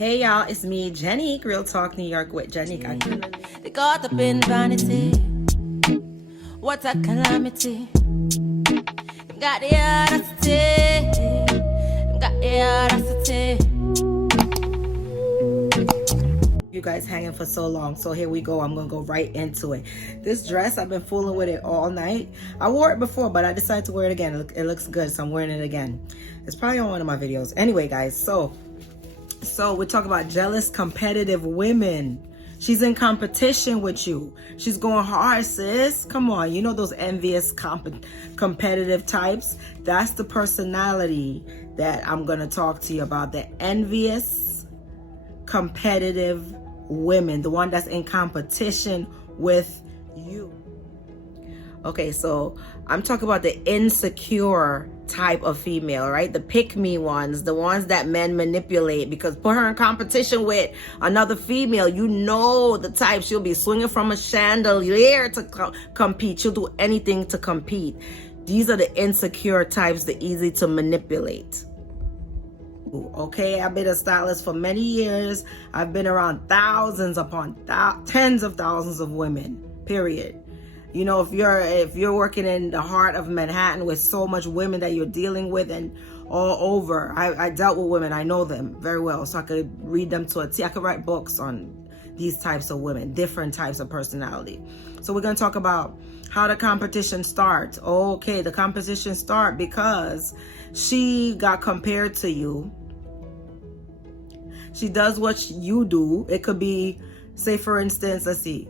Hey y'all, it's me, Jenny, Real Talk New York with Jenny. They caught up in vanity. What a calamity. Got the audacity. Got the audacity. You guys hanging for so long, so here we go. I'm gonna go right into it. This dress, I've been fooling with it all night. I wore it before, but I decided to wear it again. It looks good, so I'm wearing it again. It's probably on one of my videos. Anyway, guys, so we're talking about jealous, competitive women. She's in competition with you. She's going hard, sis. Come on, you know those envious, competitive types? That's the personality that I'm gonna talk to you about. The envious, competitive women, the one that's in competition with you. Okay, so I'm talking about the insecure type of female, right? The pick-me ones, the ones that men manipulate, because put her in competition with another female, you know the type. She'll be swinging from a chandelier to compete. She'll do anything to compete. These are the insecure types, the easy to manipulate. Okay, I've been a stylist for many years. I've been around thousands upon tens of thousands of women, period. You know, if you're working in the heart of Manhattan with so much women that you're dealing with and all over, I dealt with women. I know them very well, so I could read them to a T. I could write books on these types of women, different types of personality. So we're going to talk about how the competition starts. Okay, the competition start because she got compared to you. She does what you do. It could be, say for instance, let's see.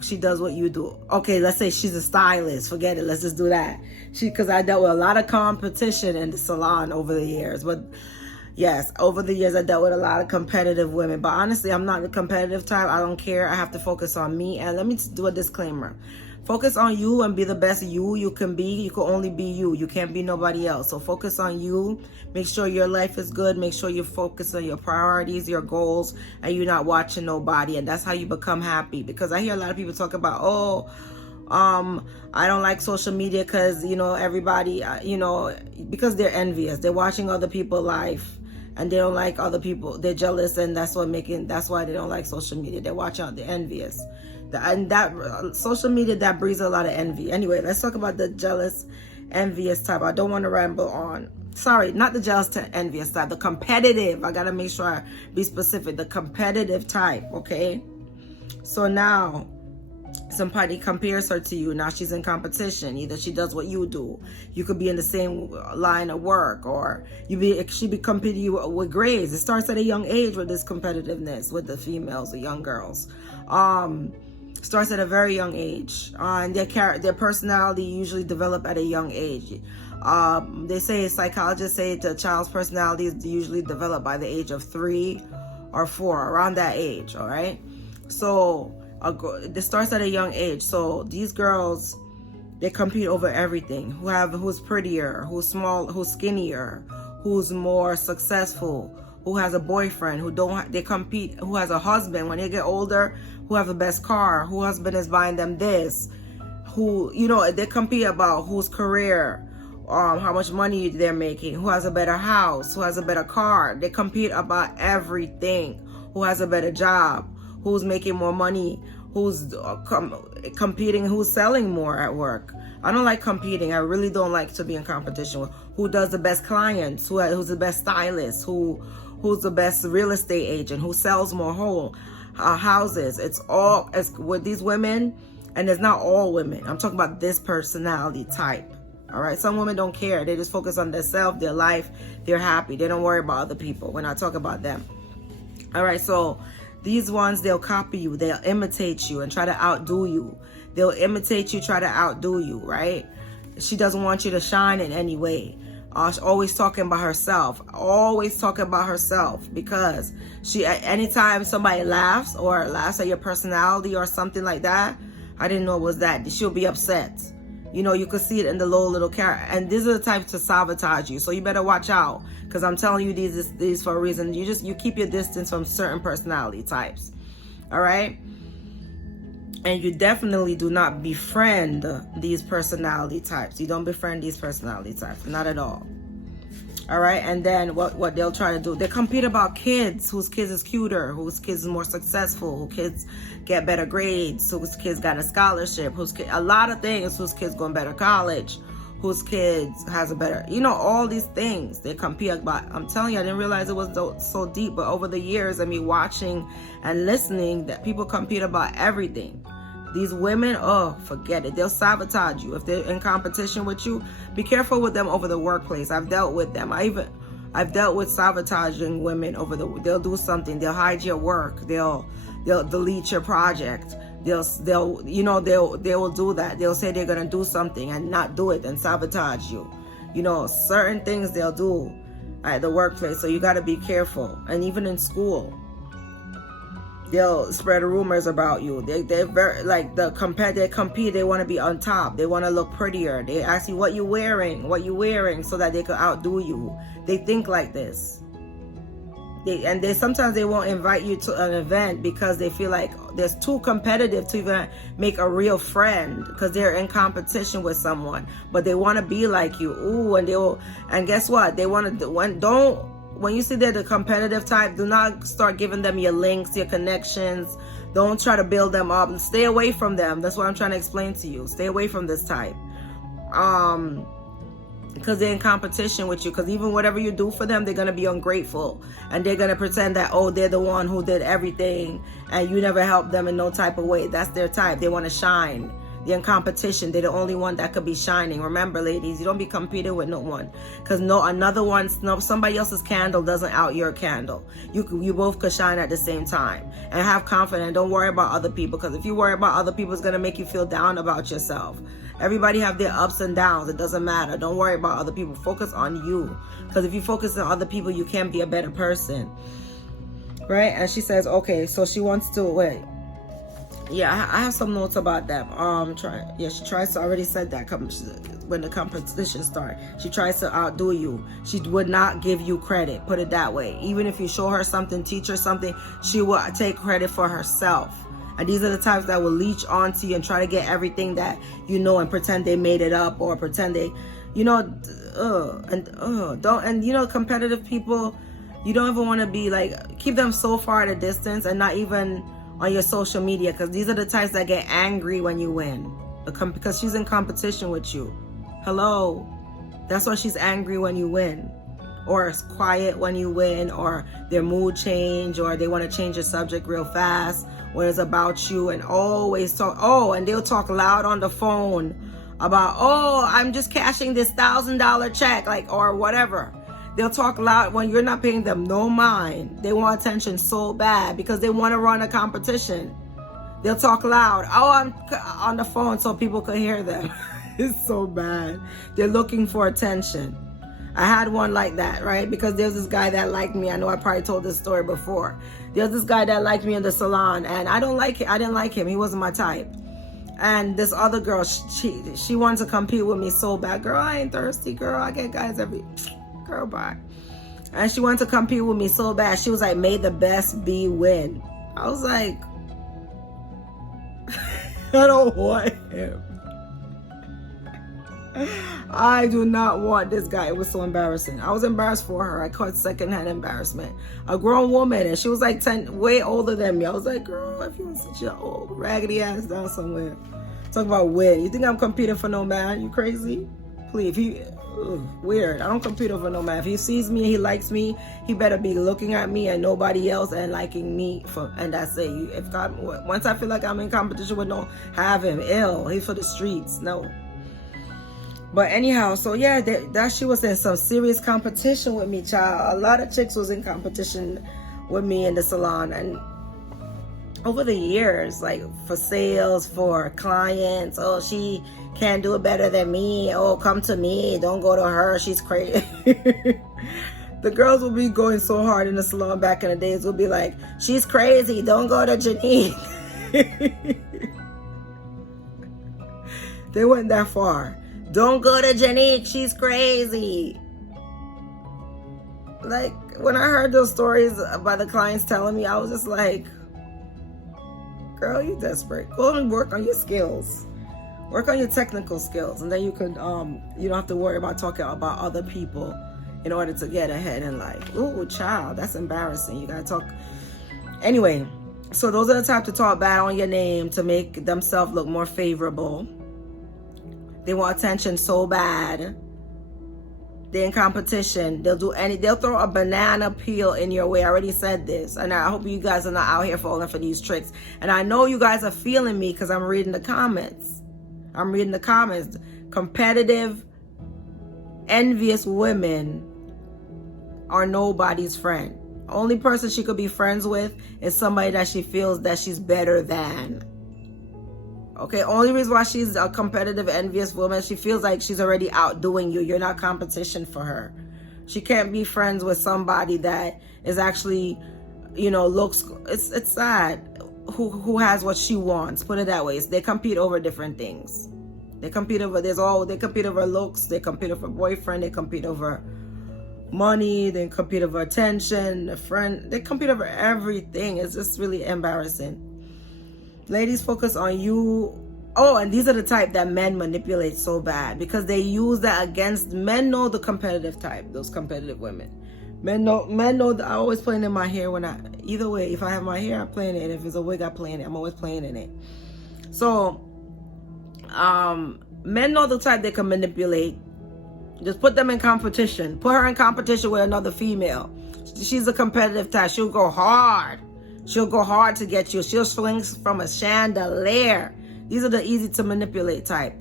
She does what you do. Okay, let's say she's a stylist. Forget it. Let's just do that. Because I dealt with a lot of competition in the salon over the years. But yes, over the years I dealt with a lot of competitive women. But honestly, I'm not the competitive type. I don't care. I have to focus on me. And let me do a disclaimer. Focus on you and be the best you can be. You can only be you. You can't be nobody else. So focus on you. Make sure your life is good. Make sure you focus on your priorities, your goals, and you're not watching nobody. And that's how you become happy. Because I hear a lot of people talk about, I don't like social media because, you know, everybody, because they're envious. They're watching other people's life and they don't like other people. They're jealous, and that's why they don't like social media. They're watching out, they're envious. And that social media, that breeds a lot of envy. Anyway, let's talk about the jealous, envious type. I don't want to ramble on. Sorry, not the jealous, envious type. The competitive. I got to make sure I be specific. The competitive type, okay? So now, somebody compares her to you. Now she's in competition. Either she does what you do. You could be in the same line of work, or she be competing you with grades. It starts at a young age with this competitiveness with the females, the young girls. Starts at a very young age, and their personality usually develop at a young age. They say, psychologists say, the child's personality is usually developed by the age of 3 or 4, around that age. All right, so it starts at a young age. So these girls, they compete over everything. Who's prettier, who's small, who's skinnier, who's more successful, who has a boyfriend, they compete, who has a husband when they get older, who have the best car, who husband is buying them this, they compete about whose career, how much money they're making, who has a better house, who has a better car. They compete about everything. Who has a better job, who's making more money, who's competing, who's selling more at work. I don't like competing. I really don't like to be in competition with who does the best clients, who's the best stylist, who's the best real estate agent, who sells more houses. It's with these women, and it's not all women. I'm talking about this personality type. All right, some women don't care. They just focus on themselves, their life. They're happy. They don't worry about other people when I talk about them. All right, so these ones, they'll copy you, they'll imitate you and try to outdo you. They'll imitate you, try to outdo you, right? She doesn't want you to shine in any way. She's always talking about herself, because anytime somebody laughs at your personality or something like that, I didn't know it was that, she'll be upset. You know, you could see it in the little character. And these are the types to sabotage you. So you better watch out, because I'm telling you these for a reason. You keep your distance from certain personality types. All right? And you definitely do not befriend these personality types. You don't befriend these personality types. Not at all. All right, and then what they'll try to do, they compete about kids, whose kids is cuter, whose kids is more successful, whose kids get better grades, whose kids got a scholarship, a lot of things, whose kids going better college, whose kids has a better, all these things they compete about. I'm telling you, I didn't realize it was so deep, but over the years and me watching and listening, that people compete about everything. These women, oh, forget it. They'll sabotage you. If they're in competition with you, be careful with them over the workplace. I've dealt with them. I've dealt with sabotaging women they'll do something. They'll hide your work. They'll delete your project. They will do that. They'll say they're going to do something and not do it and sabotage you. Certain things they'll do at the workplace. So you got to be careful. And even in school, they'll spread rumors about you. They're very they compete. They want to be on top. They want to look prettier. They ask you what you wearing, so that they could outdo you. They think like this. They sometimes they won't invite you to an event because they feel like they're too competitive to even make a real friend, because they're in competition with someone. But they want to be like you. Ooh, and guess what? They want to when you see they're the competitive type, do not start giving them your links, your connections. Don't try to build them up. Stay away from them. That's what I'm trying to explain to you. Stay away from this type. Because they're in competition with you. Because even whatever you do for them, they're going to be ungrateful. And they're going to pretend that, they're the one who did everything. And you never helped them in no type of way. That's their type. They want to shine. They're in competition. They're the only one that could be shining. Remember, ladies, you don't be competing with no one, because somebody else's candle doesn't out your candle. You both could shine at the same time. And have confidence. Don't worry about other people, because if you worry about other people, it's gonna make you feel down about yourself. Everybody have their ups and downs. It doesn't matter. Don't worry about other people. Focus on you, because if you focus on other people, you can be a better person, right? And she says, okay, so she wants to wait. Yeah, I have some notes about that. She tries to, I already said that when the competition starts. She tries to outdo you. She would not give you credit, put it that way. Even if you show her something, teach her something, she will take credit for herself. And these are the types that will leech onto you and try to get everything that and pretend they made it up, or pretend they, competitive people, you don't even want to be keep them so far at a distance and not even on your social media, because these are the types that get angry when you win, because she's in competition with you. Hello, that's why she's angry when you win, or is quiet when you win, or their mood change, or they want to change the subject real fast when it's about you, and always talk. And they'll talk loud on the phone about, I'm just cashing this $1,000 check, or whatever. They'll talk loud when you're not paying them no mind. They want attention so bad because they want to run a competition. They'll talk loud. I'm on the phone so people could hear them. It's so bad. They're looking for attention. I had one like that, right? Because there's this guy that liked me. I know I probably told this story before. There's this guy that liked me in the salon, and I didn't like him. He wasn't my type. And this other girl, she wanted to compete with me so bad. Girl, I ain't thirsty, girl. I get guys every... Girl, bye. And she wanted to compete with me so bad. She was like, may the best be win. I was like, I don't want him. I do not want this guy. It was so embarrassing. I was embarrassed for her. I caught secondhand embarrassment. A grown woman, and she was like 10, way older than me. I was like, girl, if you want such your old raggedy ass down somewhere. Talk about win. You think I'm competing for no man? You crazy? Please, weird. I don't compete over no man. If he sees me, he likes me, he better be looking at me and nobody else and liking me and that's it. Once I feel like I'm in competition with have him ill. He's for the streets. No. But anyhow, so yeah, that she was in some serious competition with me, child. A lot of chicks was in competition with me in the salon, and over the years, for sales, for clients, she can't do it better than me. Come to me. Don't go to her. She's crazy. The girls will be going so hard in the salon back in the days. Will be like, she's crazy. Don't go to Janine. They went that far. Don't go to Janine. She's crazy. When I heard those stories by the clients telling me, I was just like, girl, you desperate. Go and work on your skills. Work on your technical skills, and then you could you don't have to worry about talking about other people in order to get ahead in life. Ooh, child, that's embarrassing. You gotta talk. Anyway, so those are the type to talk bad on your name to make themselves look more favorable. They want attention so bad. They're in competition. They'll throw a banana peel in your way. I already said this. And I hope you guys are not out here falling for these tricks. And I know you guys are feeling me because I'm reading the comments. Competitive, envious women are nobody's friend. Only person she could be friends with is somebody that she feels that she's better than. Okay, only reason why she's a competitive, envious woman, she feels like she's already outdoing you. You're not competition for her. She can't be friends with somebody that is actually, looks, it's sad, who has what she wants. Put it that way. They compete over different things. They compete over looks, they compete over boyfriend, they compete over money, they compete over attention, a friend, they compete over everything. It's just really embarrassing. Ladies, focus on you. Oh, and these are the type that men manipulate so bad because they use that against men. Know the competitive type, those competitive women. Men know that I always playing in my hair either way, if I have my hair, I'm playing it. If it's a wig, I'm playing it. I'm always playing in it. So, men know the type they can manipulate. Just put them in competition. Put her in competition with another female. She's a competitive type. She'll go hard. She'll go hard to get you. She'll swing from a chandelier. These are the easy to manipulate type.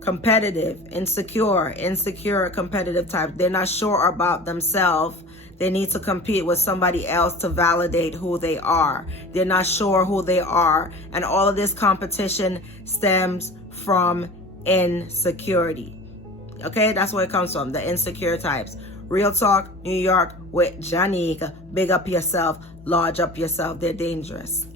Competitive, insecure, competitive type. They're not sure about themselves. They need to compete with somebody else to validate who they are. They're not sure who they are. And all of this competition stems from insecurity. Okay, that's where it comes from, the insecure types. Real talk, New York with Janique. Big up yourself, large up yourself. They're dangerous.